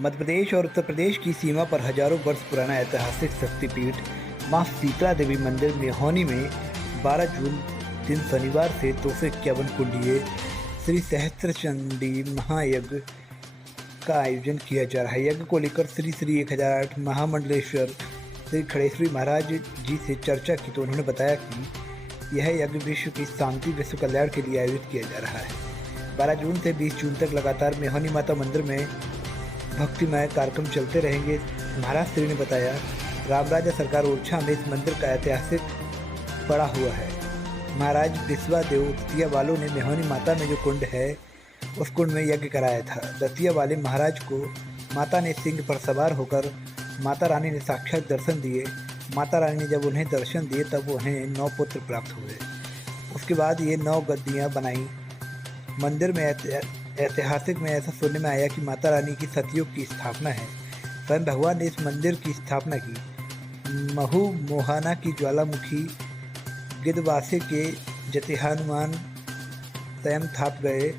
मध्य प्रदेश और उत्तर प्रदेश की सीमा पर हजारों वर्ष पुराना ऐतिहासिक शक्तिपीठ मां शीतला देवी मंदिर मेहौनी में 12 जून दिन शनिवार से 251 कुंडीय श्री सहस्त्र चंडी महायज्ञ का आयोजन किया जा रहा है। यज्ञ को लेकर श्री श्री 1008 महामंडलेश्वर श्री खड़ेश्वरी महाराज जी से चर्चा की तो उन्होंने बताया कि यह यज्ञ विश्व की शांति विश्व कल्याण के लिए आयोजित किया जा रहा है। 12 जून से 20 जून तक लगातार मेहौनी माता मंदिर में भक्तिमय कार्यक्रम चलते रहेंगे। महाराज श्री ने बताया, रामराजा सरकार ओरछा में इस मंदिर का ऐतिहासिक पड़ा हुआ है। महाराज बिस्वा देव दतिया वालों ने मेहौनी माता में जो कुंड है उस कुंड में यज्ञ कराया था। दतिया वाले महाराज को माता ने सिंह पर सवार होकर माता रानी ने साक्षात दर्शन दिए। माता रानी ने जब उन्हें दर्शन दिए तब उन्हें 9 पुत्र प्राप्त हुए। उसके बाद ये 9 गद्दियाँ बनाई। मंदिर में ऐतिहासिक में ऐसा सुनने में आया कि माता रानी की सतयुग की स्थापना है। स्वयं भगवान ने इस मंदिर की स्थापना की। महू मोहाना की ज्वालामुखी गिद्धवासे के जतिहानुमान स्वयं थाप गए।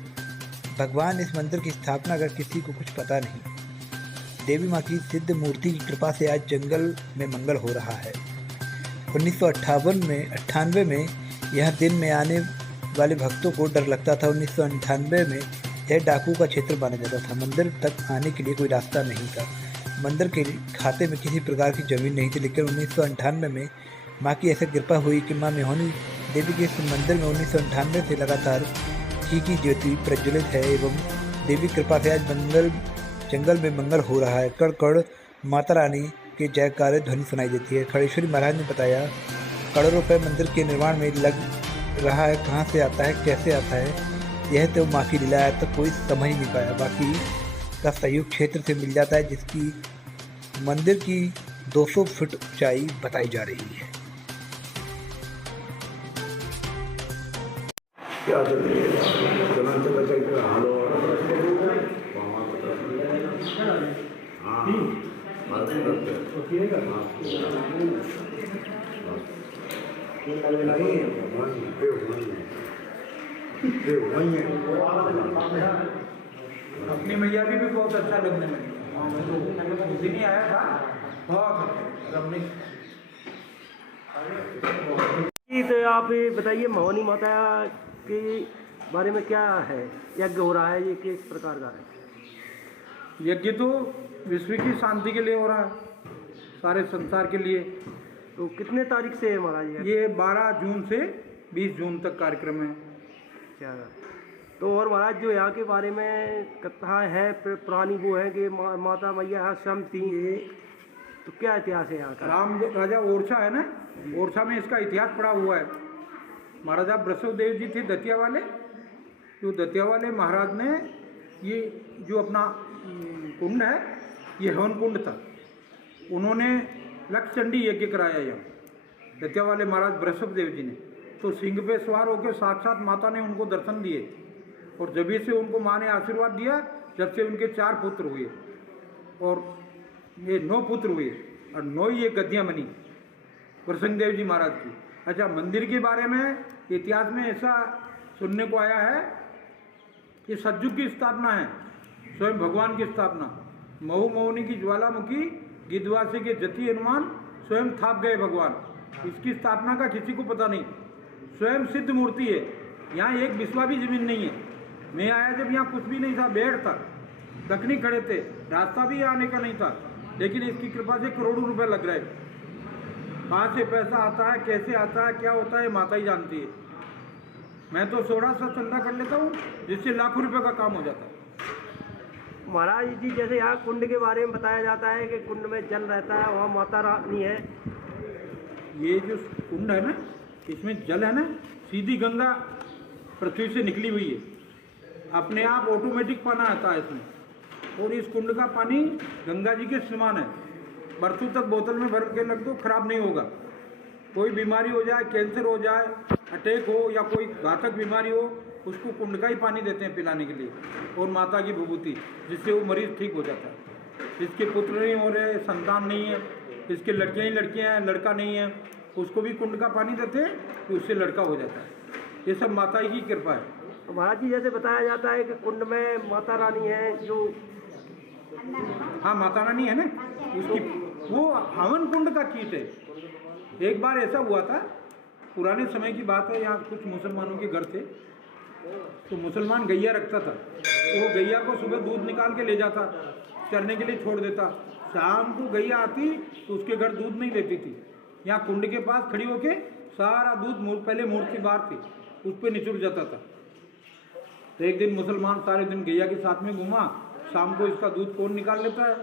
भगवान इस मंदिर की स्थापना का किसी को कुछ पता नहीं। देवी माँ की सिद्ध मूर्ति की कृपा से आज जंगल में मंगल हो रहा है। 1998 में यह दिन में आने वाले भक्तों को डर लगता था। 1998 में यह डाकू का क्षेत्र माना जाता था। मंदिर तक आने के लिए कोई रास्ता नहीं था। मंदिर के खाते में किसी प्रकार की जमीन नहीं थी, लेकिन 1998 में माँ की ऐसी कृपा हुई कि माँ मेहौनी देवी के इस मंदिर में 1998 से लगातार घी की ज्योति प्रज्वलित है एवं देवी कृपा से आज जंगल में मंगल हो रहा है। कड़ कड़ माता रानी के जयकारे ध्वनि सुनाई देती है। खड़ेश्वरी महाराज ने बताया, करोड़ों रुपए मंदिर के निर्माण में लग रहा है। कहाँ से आता है, कैसे आता है, यह तो माँ की लीला है, तो कोई समझ नहीं पाया। बाकी का सहयोग क्षेत्र से मिल जाता है, जिसकी मंदिर की 200 फुट ऊंचाई बताई जा रही है। अपनी मैया भी बहुत अच्छा लगने लगी। मैं तो उस दिन ही आया था, बहुत तो आप बताइए, मेहौनी माता के बारे में क्या है? यज्ञ हो रहा है, ये किस प्रकार का है? यज्ञ तो विश्व की शांति के लिए हो रहा है, सारे संसार के लिए। तो कितने तारीख से है महाराज? ये 12 जून से 20 जून तक कार्यक्रम है। क्या तो और महाराज जो यहाँ के बारे में कथा है पुरानी वो है कि माता मैया यहाँ स्वयं थी, तो क्या इतिहास है यहाँ का? राम राजा ओरछा है ना, ओरछा में इसका इतिहास पड़ा हुआ है। महाराजा बृषभ देव जी थे दतिया वाले। जो दतिया वाले महाराज ने ये जो अपना कुंड है, ये हवन कुंड था। उन्होंने लक्ष्य चंडी यज्ञ कराया यहाँ दतिया वाले महाराज बृषभ देव जी ने। तो सिंह पे सवार होकर साक्षात माता ने उनको दर्शन दिए और जब से उनको माँ ने आशीर्वाद दिया, जब से उनके 4 पुत्र हुए और ये 9 पुत्र हुए और 9 ये गद्दियाँ बनी प्रसन्न देव जी महाराज की। अच्छा, मंदिर के बारे में इतिहास में ऐसा सुनने को आया है कि सतयुग की स्थापना है, स्वयं भगवान की स्थापना। महू मोहनी की ज्वालामुखी गिद्धवासी के जति हनुमान स्वयं थाप गए भगवान। इसकी स्थापना का किसी को पता नहीं, स्वयं सिद्ध मूर्ति है। यहाँ एक बिस्वा भी जमीन नहीं है। मैं आया जब यहाँ कुछ भी नहीं था, बेड़ था, दखनी खड़े थे, रास्ता भी आने का नहीं था, लेकिन इसकी कृपा से करोड़ों रुपए लग रहे। कहाँ से पैसा आता है, कैसे आता है, क्या होता है, माता ही जानती है। मैं तो 16 सा चंदा कर लेता हूँ, जिससे लाखों रुपए का काम हो जाता है। महाराज जी जैसे यहाँ कुंड के बारे में बताया जाता है कि कुंड में जल रहता है, वहाँ माता रानी है। ये जो कुंड है ना, इसमें जल है ना, सीधी गंगा पृथ्वी से निकली हुई है। अपने आप ऑटोमेटिक पाना आता है इसमें। और इस कुंड का पानी गंगा जी के समान है। बरसों तक बोतल में भर के रख दो, खराब नहीं होगा। कोई बीमारी हो जाए, कैंसर हो जाए, अटैक हो या कोई घातक बीमारी हो, उसको कुंड का ही पानी देते हैं पिलाने के लिए, और माता की विभूति, जिससे वो मरीज़ ठीक हो जाता है। जिसके पुत्र नहीं हो रहे, संतान नहीं है, इसके लड़कियाँ ही लड़कियाँ हैं, लड़का नहीं है, उसको भी कुंड का पानी देते हैं तो उससे लड़का हो जाता है। ये सब माता ही की कृपा है। महाराज जी जैसे बताया जाता है कि कुंड में माता रानी है, जो हाँ माता रानी है ना उसकी, वो हवन कुंड का कीट है। एक बार ऐसा हुआ था, पुराने समय की बात है, यहाँ कुछ मुसलमानों के घर थे, तो मुसलमान गैया रखता था, तो वो गैया को सुबह दूध निकाल के ले जाता, चरने के लिए छोड़ देता। शाम को गैया आती तो उसके घर दूध नहीं देती थी, यहाँ कुंड के पास खड़ी होके सारा दूध पहले मूर्ति बाहर थी उस पर निचुड़ जाता था। तो एक दिन मुसलमान सारे दिन गैया के साथ में घूमा, शाम को इसका दूध कौन निकाल लेता है,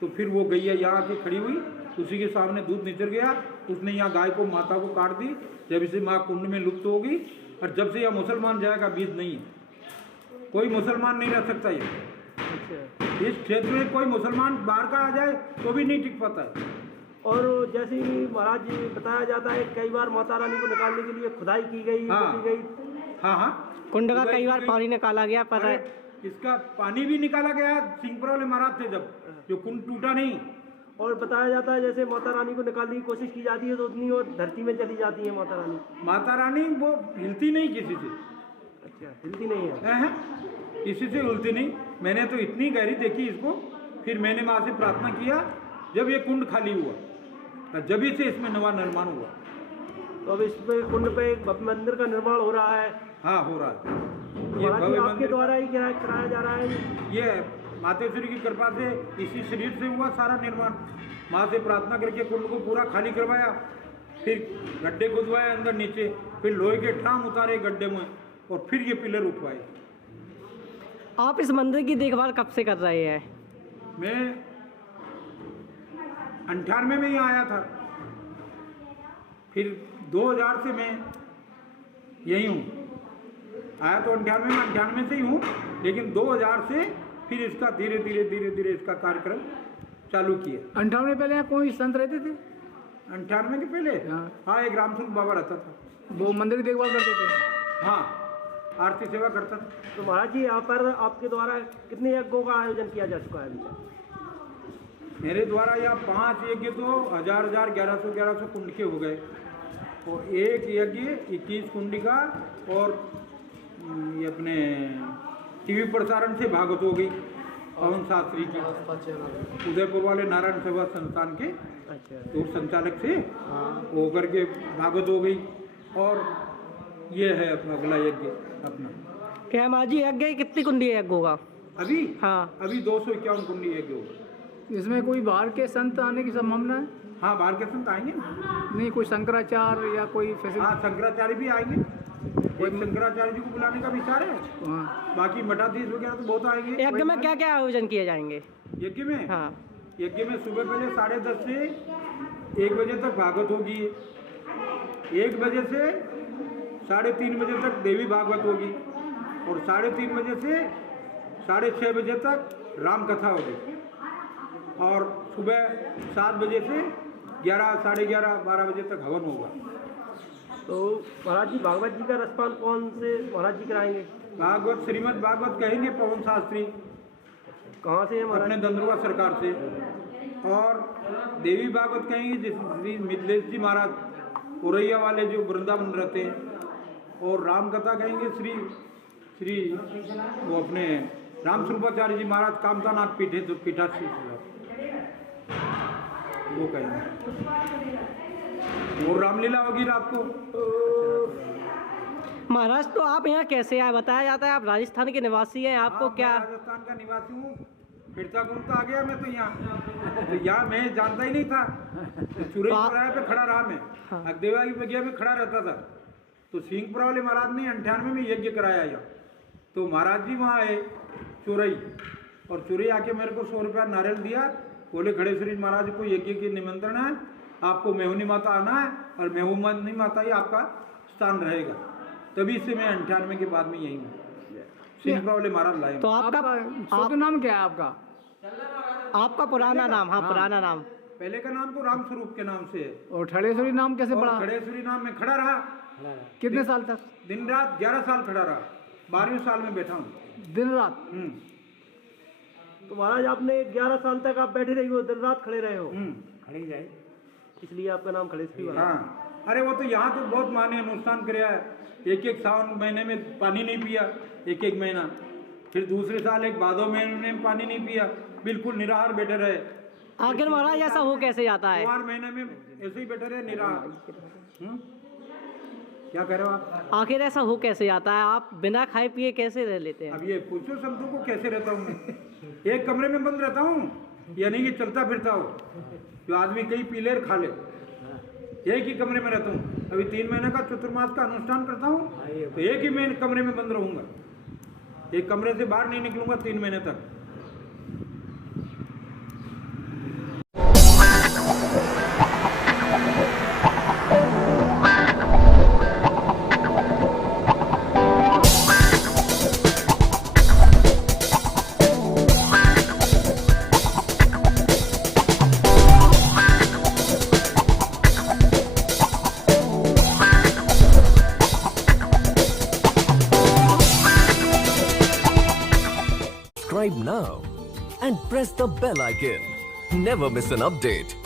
तो फिर वो गैया यहाँ आके खड़ी हुई, उसी के सामने दूध निचर गया, उसने यहाँ गाय को माता को काट दी, जब इसे माँ कुंड में लुप्त हो गई। और जब से यह मुसलमान जाएगा बीज नहीं है, कोई मुसलमान नहीं रह सकता। ये इस क्षेत्र में कोई मुसलमान बाहर का आ जाए तो भी नहीं टिक पाता है। और जैसे ही महाराज जी बताया जाता है कई बार माता रानी को निकालने के लिए खुदाई की गई, हाँ। की गई। हाँ कुंड का कई बार पानी निकाला गया, पर इसका पानी भी निकाला गया सिंहपुरा वाले महाराज थे जब, जो कुंड टूटा नहीं। और बताया जाता है जैसे माता रानी को निकालने की कोशिश की जाती है तो उतनी और धरती में चली जाती है माता रानी। माता रानी वो हिलती नहीं किसी से। अच्छा, हिलती नहीं है? किसी से हिलती नहीं। मैंने तो इतनी गहरी देखी इसको, फिर मैंने माँ से प्रार्थना किया जब ये कुंड खाली हुआ, जब से इसमें नवा निर्माण हुआ। तो अब इस पे कुंड पे एक भव्य मंदिर का निर्माण हो रहा है। हाँ हो रहा है, ये महाराज जी भव्य आपके मंदिर द्वारा ही कराया जा रहा है। ये मातेश्वरी की कृपा से इसी शरीर से हुआ सारा निर्माण। माँ से प्रार्थना करके कुंड को पूरा खाली करवाया, फिर गड्ढे खुदवाए अंदर नीचे, फिर लोहे के ठाम उतारे गड्ढे में, और फिर ये पिलर उठवाए। आप इस मंदिर की देखभाल कब से कर रहे हैं? मैं 98 में ही आया था, फिर 2000 से मैं यही हूँ। आया तो 98 से ही हूँ, लेकिन 2000 से फिर इसका धीरे धीरे इसका कार्यक्रम चालू किया। 98 पहले यहाँ कोई संत रहते थे? 98 के पहले हाँ एक रामसुख बाबा रहता था, वो मंदिर की देखभाल करते थे। हाँ आरती सेवा करता था। तो महाराज जी यहाँ पर आपके द्वारा कितने यज्ञों का आयोजन किया जा चुका है अभी तक? मेरे द्वारा यहाँ 5 यज्ञ तो 1000 1100 कुंड के हो गए, और एक यज्ञ 21 कुंडी का, और ये अपने टीवी प्रसारण से भागवत हो गई पवन शास्त्री की, उदयपुर वाले नारायण सेवा संस्थान के दूर संचालक से वो करके भागवत हो गई। और ये है अपना अगला यज्ञ अपना। क्या महाराज जी यज्ञ कितनी कुंडी यज्ञ होगा अभी? हाँ अभी 251 कुंडी यज्ञ होगा। इसमें कोई बाहर के संत आने की संभावना है? हाँ बाहर के संत आएंगे ना। नहीं, कोई शंकराचार्य या कोई हाँ शंकराचार्य भी आएंगे, कोई शंकराचार्य जी को बुलाने का विचार है। हाँ। बाकी मठाधीश वगैरह तो बहुत आएंगे। यज्ञ में क्या क्या आयोजन किए जाएंगे? यज्ञ में हाँ यज्ञ में सुबह पहले 10:30 से 1 बजे तक भागवत होगी, 1 बजे से 3:30 बजे तक देवी भागवत होगी, और 3:30 बजे से 6:30 बजे तक राम कथा होगी, और सुबह 7 बजे से 11 साढ़े 11 12 बजे तक हवन होगा। तो महाराज जी भागवत जी का रसपान कौन से महाराज जी कराएंगे? भागवत श्रीमद् भागवत कहेंगे पवन शास्त्री, कहाँ से है महाराज? अपने दंदरुआ सरकार से। और देवी भागवत कहेंगे जिस श्री मिथिलेश जी महाराज उरैया वाले जो वृंदावन रहते हैं। और राम कथा कहेंगे श्री वो अपने राम स्वरूपाचार्य जी महाराज कामतानाथ पीठे तो पीठाश्री वो कहेंगे। और रामलीला होगी रात को। महाराज तो आप यहाँ कैसे आए? बताया जाता है आप राजस्थान के निवासी हैं, आपको हाँ, क्या? मैं राजस्थान का निवासी हूँ, फिरता घूमता आ गया मैं तो यहाँ। तो यहाँ मैं जानता ही नहीं था, तो चुरई चौराहे पे खड़ा रहा मैं। हाँ। अगदेवा की बगिया में खड़ा रहता था। तो सिंहपुरा वाले महाराज ने 98 में यज्ञ कराया यहाँ। तो महाराज जी वहाँ आए चुरई, और चुरई आके मेरे को 100 रुपया नारियल दिया, बोले खड़े श्री महाराज को यज्ञ की निमंत्रण है, आपको मेहुनी माता आना है, और मेहुनी माता ही आपका स्थान रहेगा। तभी से मैं 98 के बाद में यही हूँ, सिंहपुरा वाले महाराज लाए। तो आपका शुद्ध नाम क्या है आपका? आपका पुराना नाम? हाँ पुराना नाम। पहले का नाम तो राम स्वरूप के नाम से है। और ठड़ेश्वरी नाम कैसे पड़ा? खड़ेश्वरी नाम में खड़ा रहा कितने साल तक? दिन रात 11 साल खड़ा रहा, 12वें साल में बैठा हूँ। दिन रात? तो महाराज आपने 11 साल तक आप बैठे रहे हो, दिन रात खड़े रहे हो? खड़ी जाए, इसलिए आपका नाम खड़ेश्वरी वाला। हाँ अरे वो तो यहाँ तो बहुत माने अनुष्ठान कराया है। एक सावन महीने में पानी नहीं पिया, एक महीना, फिर दूसरे साल एक भादो महीने में पानी नहीं पिया, बिल्कुल निराहार बैठे रहे। आखिर महाराज ऐसा हो कैसे जाता है? 4 महीने में ऐसे ही बैठे रहे निराहार। क्या कह रहे हो आप? आखिर ऐसा हो कैसे जाता है? आप बिना खाए पिए कैसे रह लेते हैं? अब ये पूछो शब्दों को, कैसे रहता हूँ मैं? एक कमरे में बंद रहता हूँ, यानी कि चलता फिरता हूँ। जो आदमी कहीं पी ले खा ले, एक ही कमरे में रहता हूँ। अभी 3 महीने का चतुर्मास का अनुष्ठान करता हूँ, तो एक ही मैं कमरे में बंद रहूंगा, एक कमरे से बाहर नहीं निकलूंगा 3 महीने तक। Subscribe now and press the bell icon. Never miss an update.